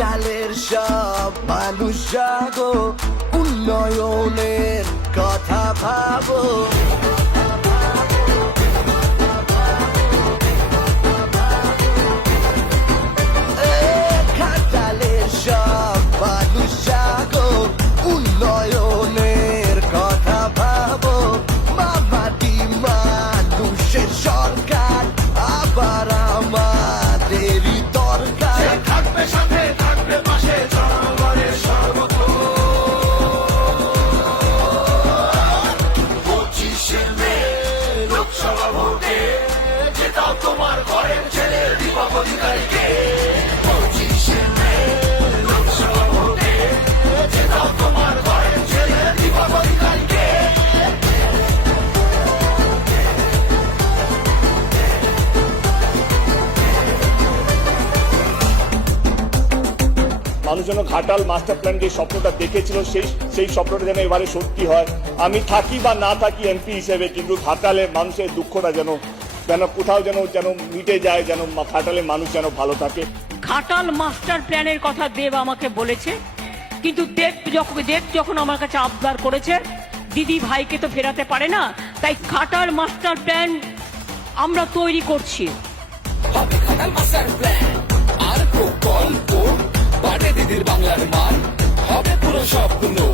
ডালের সব মানুষ জাগো উন্নয়নের কথা ভাবো। মানুষ যেন ঘাটাল মাস্টার প্ল্যান যে স্বপ্নটা দেখেছিল সেই সেই স্বপ্নটা যেন এবারে সত্যি হয়। আমি থাকি বা না থাকি এমপি হিসেবে কিন্তু ঘাটালে মানুষের দুঃখটা যেন যেন কোথাও যেন যেন মিটে যায় যেন মা- ঘাটালের মানুষ যেন ভালো থাকে। ঘাটাল মাস্টার প্ল্যানের কথা দেব আমাকে বলেছে কিন্তু দেব যখন দেব যখন আমার কাছে আবদার করেছে দিদি ভাইকে তো ফেরাতে পারে না তাই ঘাটাল মাস্টার প্ল্যান আমরা তৈরি করছি। হবে খাটাল মাস্টার প্ল্যান স্বপ্ন